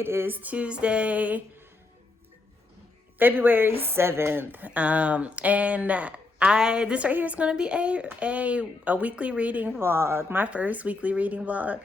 It is Tuesday, February 7th. And this right here is going to be a weekly reading vlog, my first weekly reading vlog.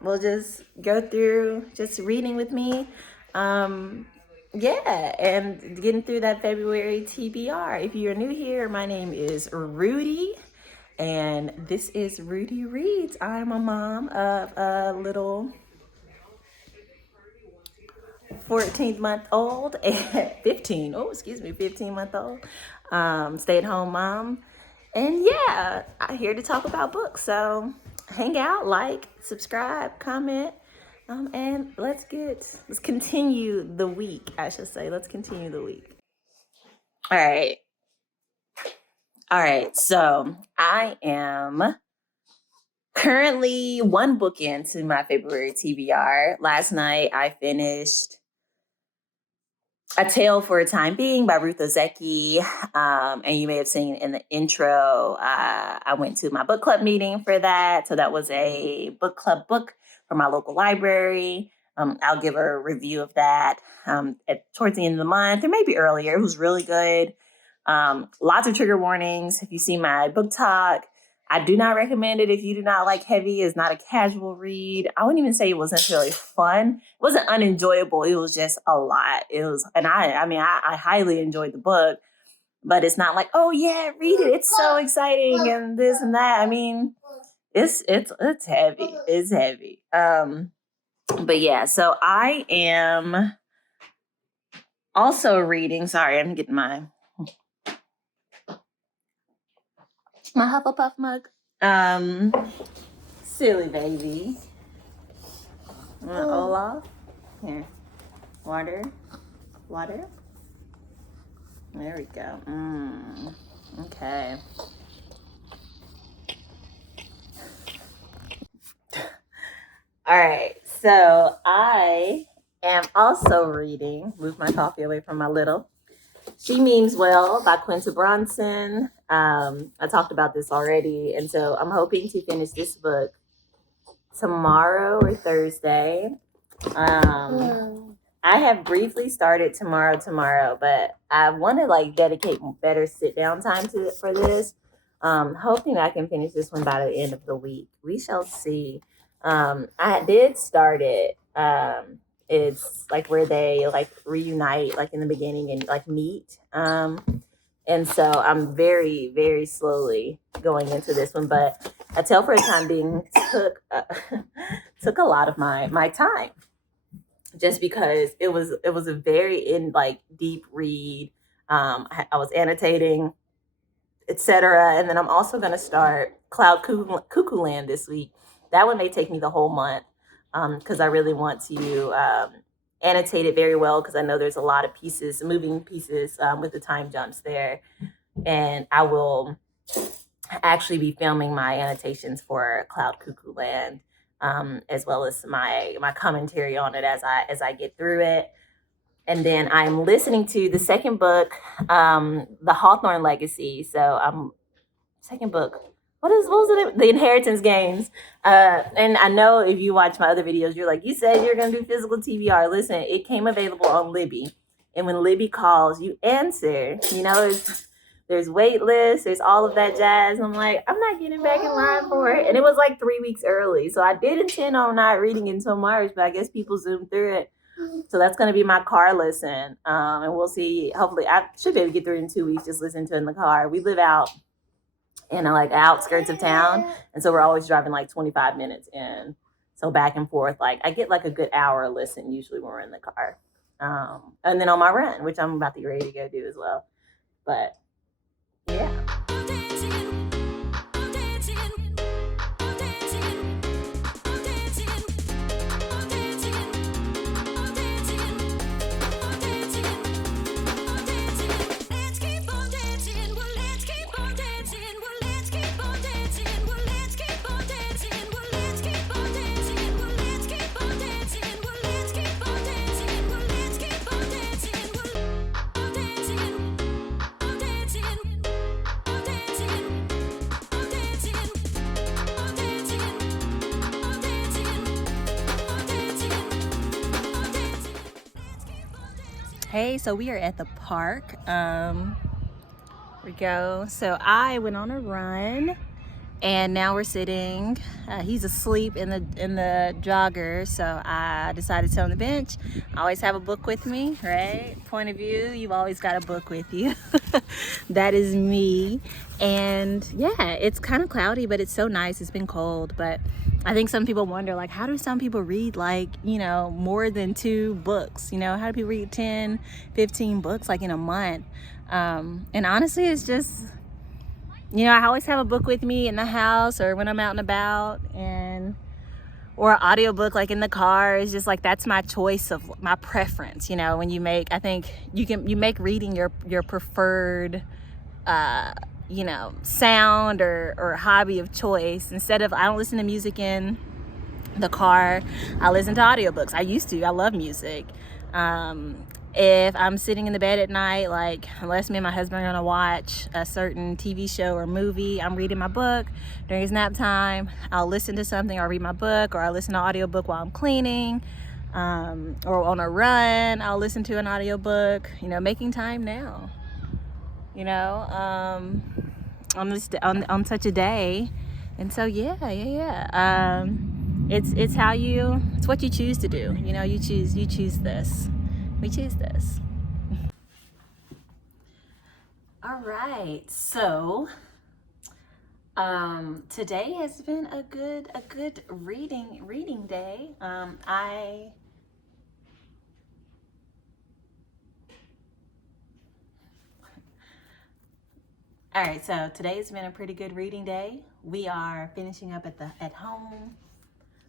We'll just go through just reading with me. Yeah, and getting through that February TBR. If you're new here, my name is Rudi, and this is Rudi Reads. I'm a mom of a little 14-month-old and 15-month-old stay-at-home mom. And yeah, I'm here to talk about books. So hang out, like, subscribe, comment, and let's continue the week, I should say. Let's continue the week. All right. So I am currently one book into my February TBR. Last night I finished A Tale for a Time Being by Ruth Ozeki. And you may have seen in the intro, I went to my book club meeting for that. So that was a book club book from my local library. I'll give a review of that towards the end of the month, or maybe earlier. It was really good. Lots of trigger warnings. If you see my book talk, I do not recommend it if you do not like heavy. It's not a casual read. I wouldn't even say it wasn't really fun. It wasn't unenjoyable. It was just a lot. I highly enjoyed the book, but it's not like, oh yeah, read it. It's so exciting and this and that. I mean, it's heavy. It's heavy. But yeah, so I am also reading. Sorry, I'm getting my Hufflepuff mug. Silly baby. Olaf. Here. Water. There we go. Okay. All right. So I am also reading, move my coffee away from my little, She Means Well by Quinta Bronson. I talked about this already, and so I'm hoping to finish this book tomorrow or Thursday. I have briefly started tomorrow, but I want to dedicate better sit down time for this. Hoping I can finish this one by the end of the week. We shall see. I did start it. It's where they reunite in the beginning and meet. And so I'm very, very slowly going into this one, but A Tale for a Time Being took a lot of my time, just because it was a very deep read. I was annotating, etc. And then I'm also going to start Cloud Cuckoo Land this week. That one may take me the whole month, because I really want to annotate it very well, because I know there's a lot of moving pieces with the time jumps there. And I will actually be filming my annotations for Cloud Cuckoo Land, as well as my commentary on it as I get through it. And then I'm listening to the second book, The Hawthorne Legacy. So second book. What was it? The Inheritance Games. And I know if you watch my other videos, you're like, you said you're going to do physical TBR. Listen, it came available on Libby. And when Libby calls, you answer. There's wait lists. There's all of that jazz. I'm like, I'm not getting back in line for it. And it was 3 weeks early. So I did intend on not reading until March, but I guess people zoomed through it. So that's going to be my car listen. And we'll see. Hopefully, I should be able to get through it in 2 weeks, just listen to it in the car. We live out in outskirts of town, and so we're always driving 25 minutes in, so back and forth. I get a good hour listen usually when we're in the car, and then on my run, which I'm about to get ready to go do as well. But yeah. Hey, so we are at the park. We go. So I went on a run, and now we're sitting. He's asleep in the jogger, so I decided to sit on the bench. I always have a book with me, right? Point of view, you've always got a book with you. That is me. And yeah, it's kind of cloudy, but it's so nice. It's been cold, but I think some people wonder, like, how do some people read, like, more than 2 books? How do people read 10, 15 books, like, in a month? And honestly, it's just, I always have a book with me in the house or when I'm out and about, or an audiobook, like, in the car. It's just like, that's my choice of my preference. When I think you make reading your preferred, sound or hobby of choice. I don't listen to music in the car. I listen to audiobooks. I love music. If I'm sitting in the bed at night, like, unless me and my husband are gonna watch a certain TV show or movie, I'm reading my book during his nap time. I'll listen to something, or read my book, or I'll listen to an audiobook while I'm cleaning, or on a run, I'll listen to an audiobook, making time now, on such a day. And so it's what you choose to do. You choose this. We choose this. All right, so today has been a good reading day. All right, so today has been a pretty good reading day. We are finishing up at home.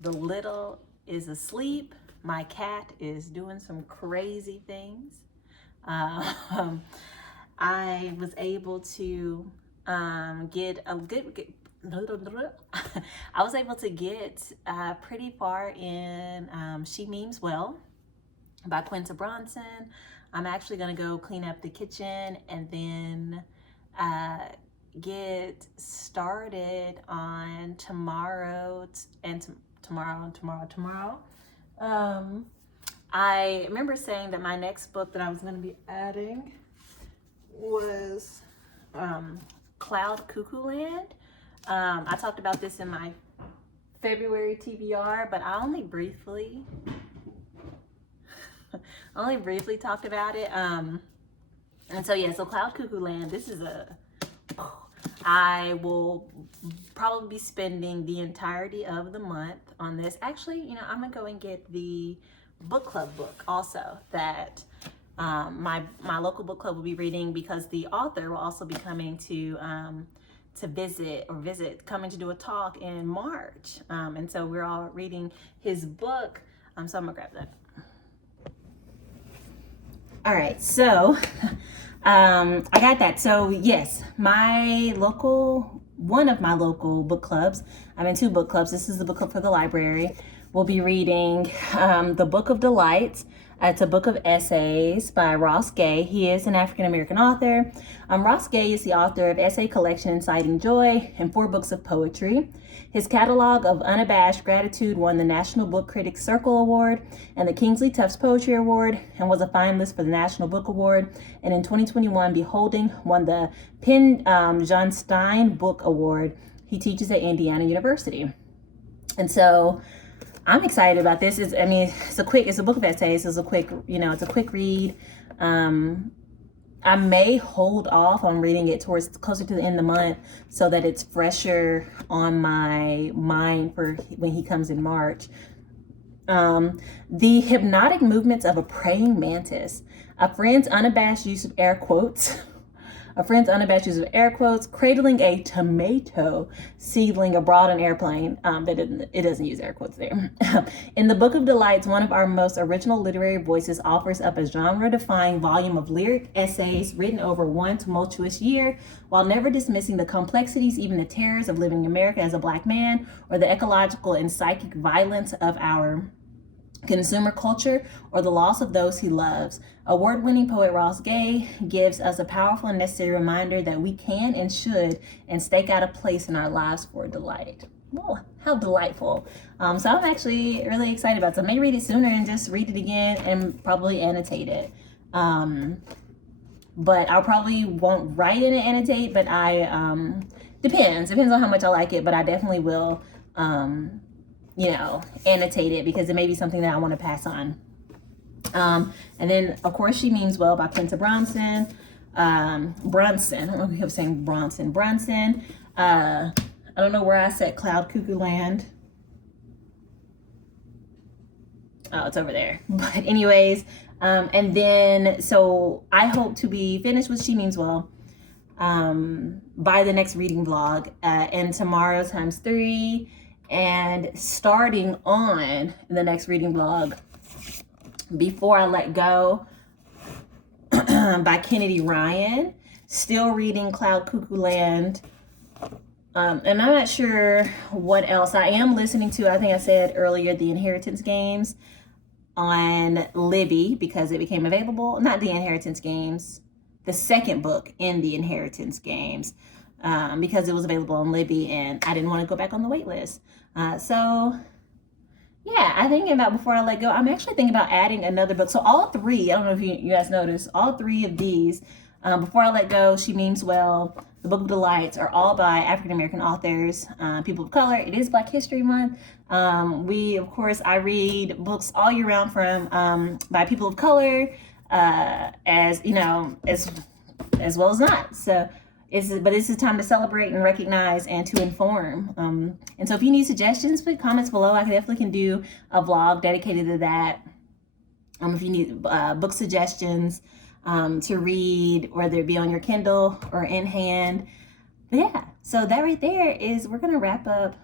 The little is asleep. My cat is doing some crazy things. I was able to get pretty far in She Means Well by Quinta Bronson. I'm actually gonna go clean up the kitchen and then get started on tomorrow. I remember saying that my next book that I was going to be adding was Cloud Cuckoo Land. I talked about this in my February TBR, but I only briefly talked about it. And so Cloud Cuckoo Land, I will probably be spending the entirety of the month on this. Actually, I'm gonna go and get the book club book also that my local book club will be reading, because the author will also be coming to coming to do a talk in March. And so we're all reading his book. So I'm gonna grab that. All right, so I got that. So yes, one of my local book clubs, I'm in 2 book clubs. This is the book club for the library. We'll be reading The Book of Delights. It's a book of essays by Ross Gay. He is an African-American author. Ross Gay is the author of Essay Collection Inciting Joy and 4 books of poetry. His catalog of unabashed gratitude won the National Book Critics Circle Award and the Kingsley Tufts Poetry Award, and was a finalist for the National Book Award. And in 2021, Beholding won the Penn Johnstein Book Award. He teaches at Indiana University. And so I'm excited about this. It's a book of essays. It's a quick read. I may hold off on reading it towards closer to the end of the month so that it's fresher on my mind for when he comes in March. The hypnotic movements of a praying mantis. A friend's unabashed use of air quotes, cradling a tomato seedling abroad an airplane, but it doesn't use air quotes there. In The Book of Delights, one of our most original literary voices offers up a genre-defying volume of lyric essays written over one tumultuous year, while never dismissing the complexities, even the terrors of living in America as a Black man, or the ecological and psychic violence of our consumer culture, or the loss of those he loves. Award-winning poet Ross Gay gives us a powerful and necessary reminder that we can and should and stake out a place in our lives for delight. Whoa, how delightful. So I'm actually really excited about it. So I may read it sooner and just read it again and probably annotate it. But I probably won't write in and annotate, but I depends on how much I like it, but I definitely will annotate it because it may be something that I want to pass on. And then of course She Means Well by Quinta Brunson. Brunson. I don't know if I kept saying Bronson. Brunson. I don't know where I said Cloud Cuckoo Land. Oh, it's over there. But anyways, and then so I hope to be finished with She Means Well by the next reading vlog, and tomorrow times 3, and starting on the next reading vlog, Before I Let Go by Kennedy Ryan. Still reading Cloud Cuckoo Land. And I'm not sure what else I am listening to. I think I said earlier The Inheritance Games on Libby because it became available. Not The Inheritance Games, the second book in The Inheritance Games, because it was available on Libby and I didn't want to go back on the wait list. So yeah, I'm thinking about Before I Let Go. I'm actually thinking about adding another book. So all 3, I don't know if you guys noticed, all 3 of these, Before I Let Go, She Means Well, The Book of Delights, are all by African-American authors, people of color. It is Black History Month. I read books all year round from by people of color, as well as not. So but it's a time to celebrate and recognize and to inform. And so if you need suggestions, put comments below. I definitely can do a vlog dedicated to that. If you need book suggestions to read, whether it be on your Kindle or in hand. But yeah, so that right there is, we're gonna wrap up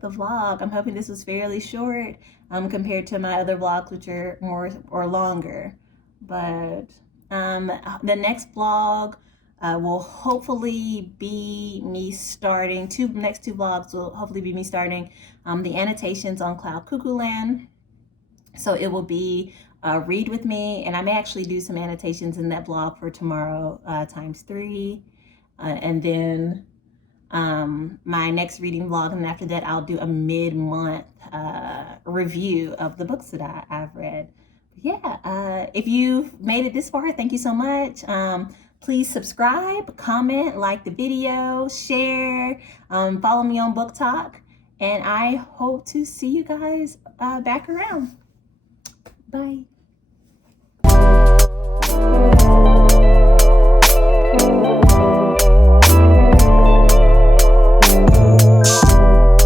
the vlog. I'm hoping this was fairly short compared to my other vlogs, which are more or longer. But the next vlog will hopefully be me starting, next two vlogs will hopefully be me starting the annotations on Cloud Cuckoo Land. So it will be read with me, and I may actually do some annotations in that blog for tomorrow times 3. And then my next reading vlog, and after that I'll do a mid-month review of the books that I've read. Yeah, if you've made it this far, thank you so much. Please subscribe, comment, like the video, share, follow me on Book Talk, and I hope to see you guys back around. Bye.